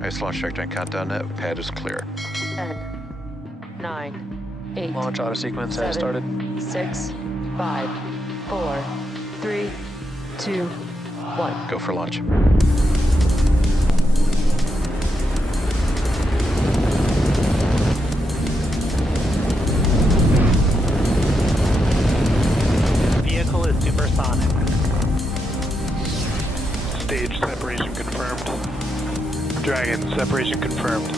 Nice launch trajectory and countdown net. Pad is clear. 10, 9, 8. Launch auto sequence has started. 6, 5, 4, 3, 2, 1. Go for launch. Vehicle is supersonic. Stage separation confirmed. Dragon, separation confirmed.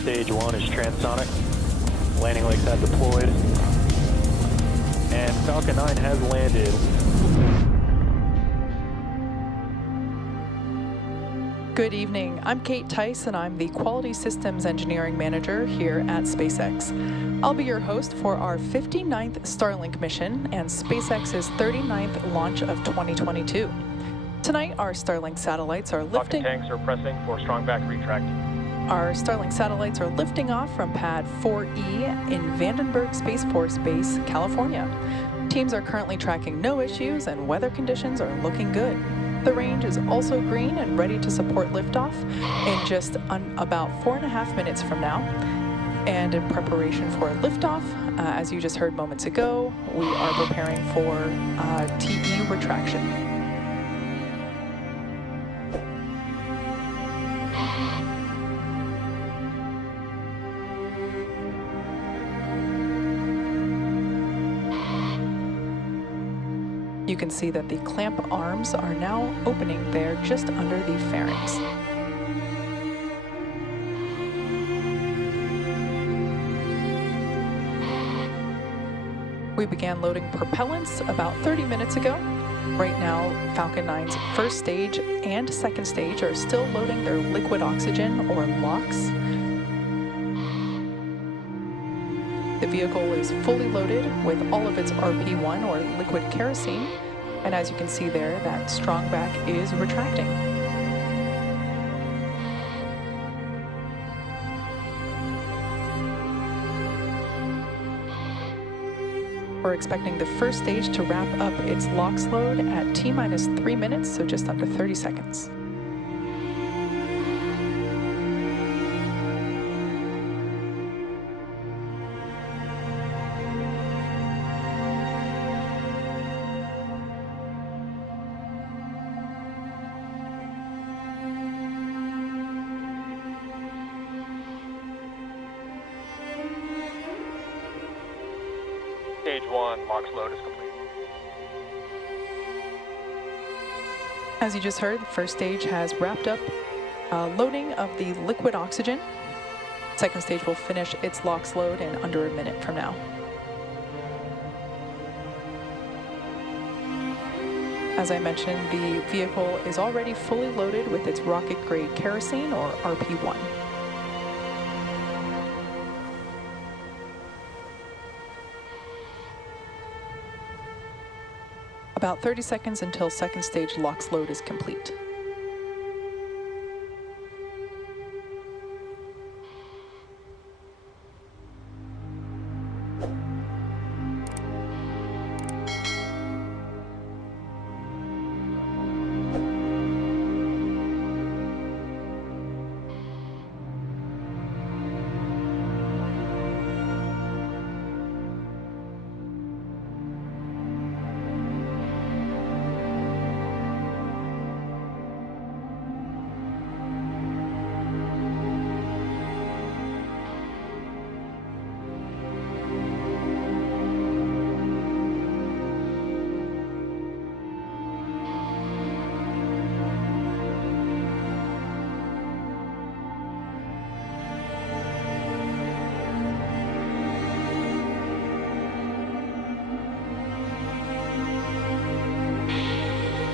Stage 1 is transonic. Landing legs have deployed. And Falcon 9 has landed. Good evening. I'm Kate Tice, and I'm the Quality Systems Engineering Manager here at SpaceX. I'll be your host for our 59th Starlink mission and SpaceX's 39th launch of 2022. Tonight, our Starlink satellites are lifting. Falcon tanks are pressing for strong back retract. Our Starlink satellites are lifting off from Pad 4E in Vandenberg Space Force Base, California. Teams are currently tracking no issues, and weather conditions are looking good. The range is also green and ready to support liftoff in just about 4.5 minutes from now. And in preparation for liftoff, as you just heard moments ago, we are preparing for TE retraction. You can see that the clamp arms are now opening there just under the pharynx. We began loading propellants about 30 minutes ago. Right now, Falcon 9's first stage and second stage are still loading their liquid oxygen, or LOX. The vehicle is fully loaded with all of its RP1, or liquid kerosene, and as you can see there, that strong back is retracting. We're expecting the first stage to wrap up its LOX load at T-minus 3 minutes, so just under 30 seconds. Stage 1 LOX load is complete. As you just heard, the first stage has wrapped up loading of the liquid oxygen. Second stage will finish its LOX load in under a minute from now. As I mentioned, the vehicle is already fully loaded with its rocket-grade kerosene, or RP1. About 30 seconds until second stage LOX load is complete.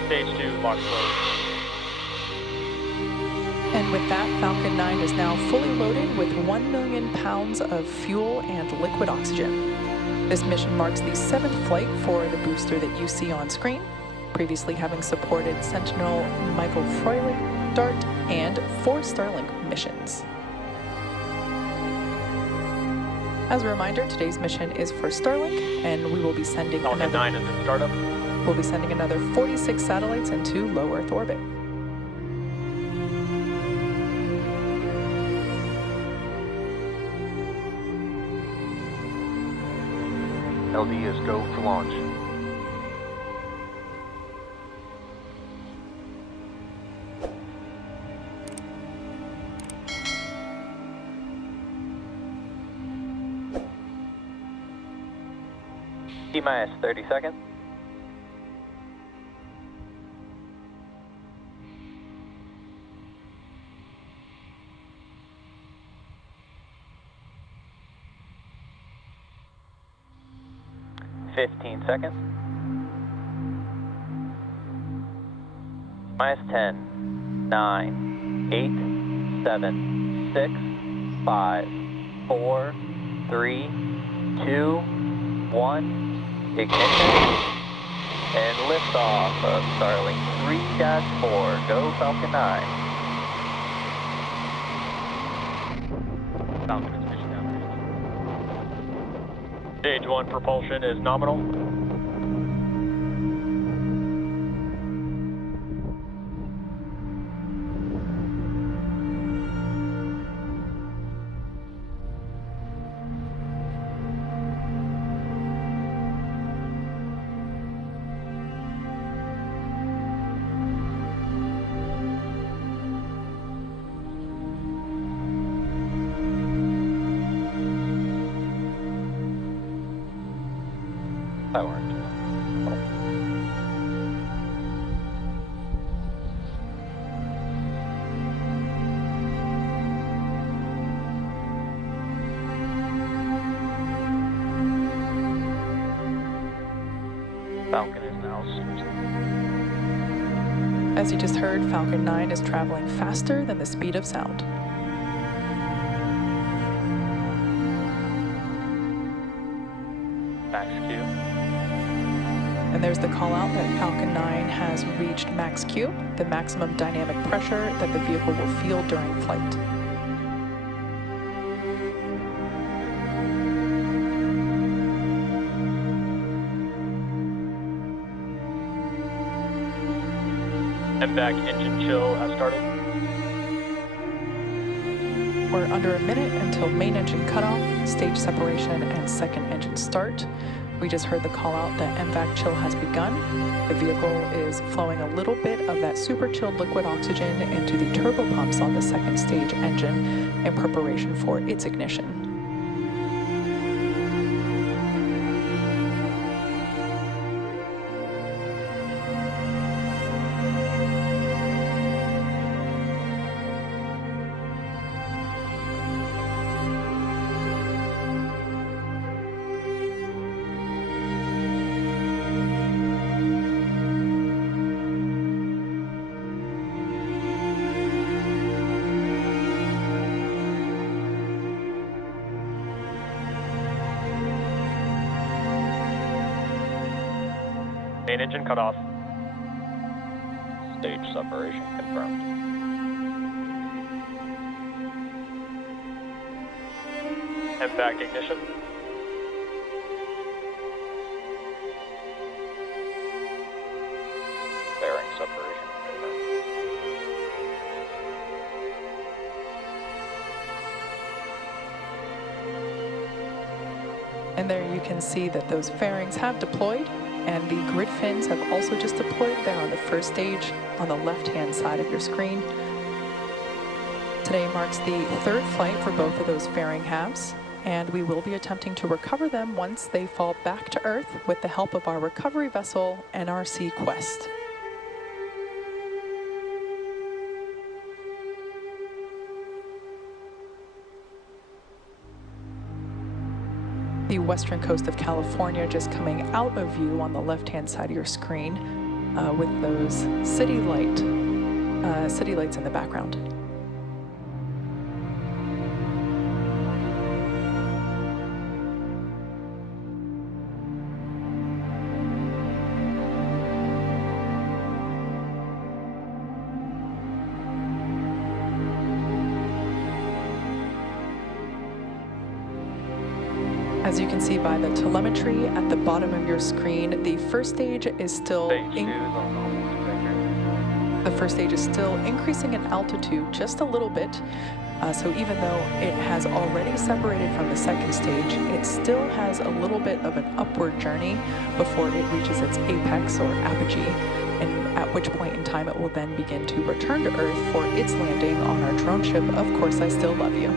Stage 2 LOX load. And with that, Falcon 9 is now fully loaded with 1 million pounds of fuel and liquid oxygen. This mission marks the 7th flight for the booster that you see on screen, previously having supported Sentinel, Michael Froud, DART, and 4 Starlink missions. As a reminder, today's mission is for Starlink, and we will be sending Falcon another... 9 is in startup. We'll be sending another 46 satellites into low Earth orbit. LD is go for launch. T-minus 30 seconds. Seconds. Minus 10, 9, 8, 7, 6, 5, 4, 3, 2, 1. Ignition and liftoff of Starlink 3-4. Go Falcon 9. Falcon is mission down. Stage 1 propulsion is nominal. Falcon is now super. As you just heard, Falcon 9 is traveling faster than the speed of sound. Max Q. And there's the call out that Falcon 9 has reached max Q, the maximum dynamic pressure that the vehicle will feel during flight. MVAC engine chill has started. We're under a minute until main engine cutoff, stage separation, and second engine start. We just heard the call out that MVAC chill has begun. The vehicle is flowing a little bit of that super chilled liquid oxygen into the turbo pumps on the second stage engine in preparation for its ignition. Main engine cutoff. Stage separation confirmed. MVAC ignition. Bearing separation confirmed. And there you can see that those fairings have deployed, and the grid fins have also just deployed there on the first stage on the left-hand side of your screen. Today marks the third flight for both of those fairing halves, and we will be attempting to recover them once they fall back to Earth with the help of our recovery vessel, NRC Quest. The western coast of California just coming out of view on the left-hand side of your screen with those city lights in the background. As you can see by the telemetry at the bottom of your screen, the first stage is still increasing in altitude just a little bit. So even though it has already separated from the second stage, it still has a little bit of an upward journey before it reaches its apex or apogee, and at which point in time it will then begin to return to Earth for its landing on our drone ship, Of Course I Still Love You.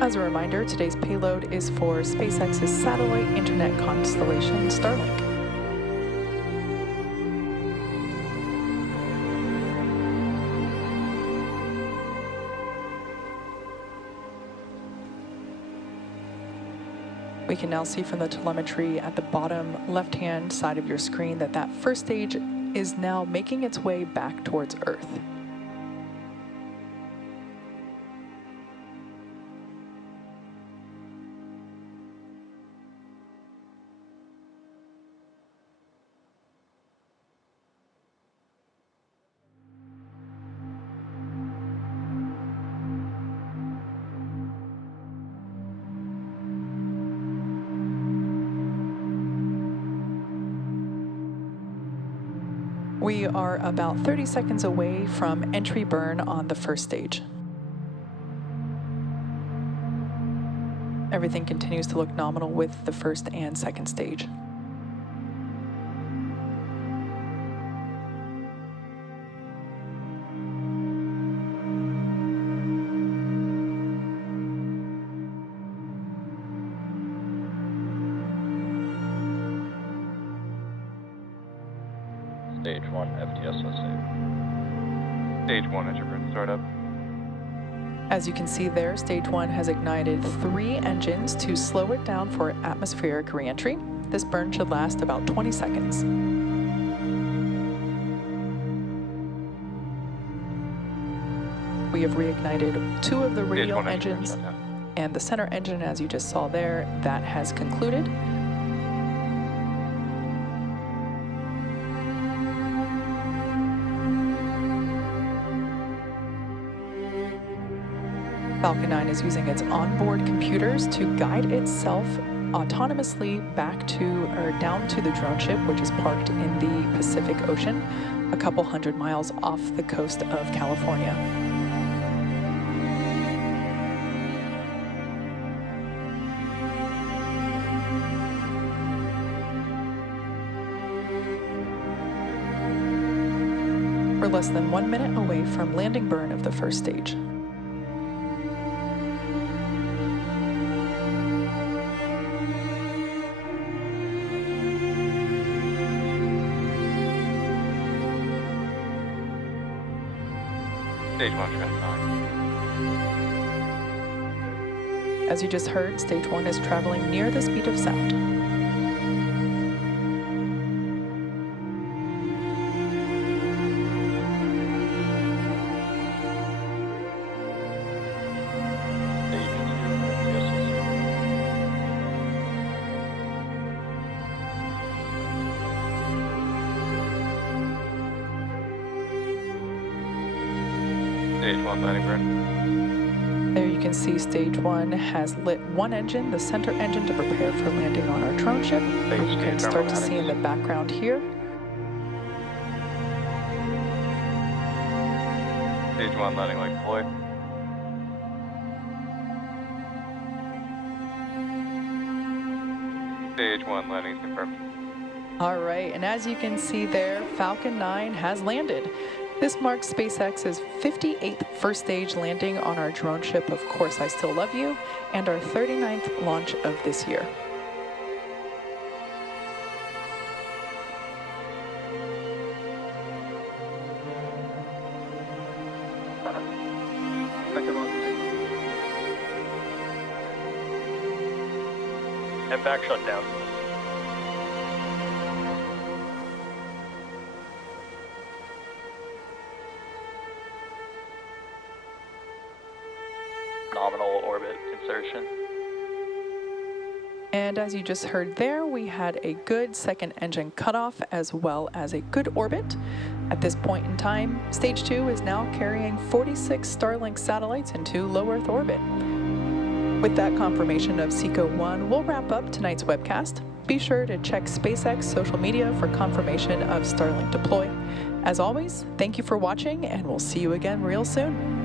As a reminder, today's payload is for SpaceX's satellite internet constellation, Starlink. We can now see from the telemetry at the bottom left-hand side of your screen that that first stage is now making its way back towards Earth. We are about 30 seconds away from entry burn on the first stage. Everything continues to look nominal with the first and second stage. Stage 1, FTSOC. Stage 1, enter burn startup. As you can see there, stage 1 has ignited 3 engines to slow it down for atmospheric reentry. This burn should last about 20 seconds. We have reignited 2 of the radial engines, and the center engine, as you just saw there, that has concluded. Falcon 9 is using its onboard computers to guide itself autonomously back to or down to the drone ship, which is parked in the Pacific Ocean, a couple hundred miles off the coast of California. We're less than 1 minute away from landing burn of the first stage. Stage 1, transonic. As you just heard, stage 1 is traveling near the speed of sound. Stage 1, landing burn. There you can see stage 1 has lit 1 engine, the center engine, to prepare for landing on our drone ship. You can start to see in the background here. Stage 1, landing like deployed. Stage 1, landing confirmed. All right, and as you can see there, Falcon 9 has landed. This marks SpaceX's 58th first stage landing on our drone ship, Of Course I Still Love You, and our 39th launch of this year. And back shutdown. nominal orbit insertion. And as you just heard there, we had a good second engine cutoff as well as a good orbit. At this point in time, stage 2 is now carrying 46 Starlink satellites into low Earth orbit. With that confirmation of SECO 1, we'll wrap up tonight's webcast. Be sure to check SpaceX social media for confirmation of Starlink deploy. As always, thank you for watching, and we'll see you again real soon.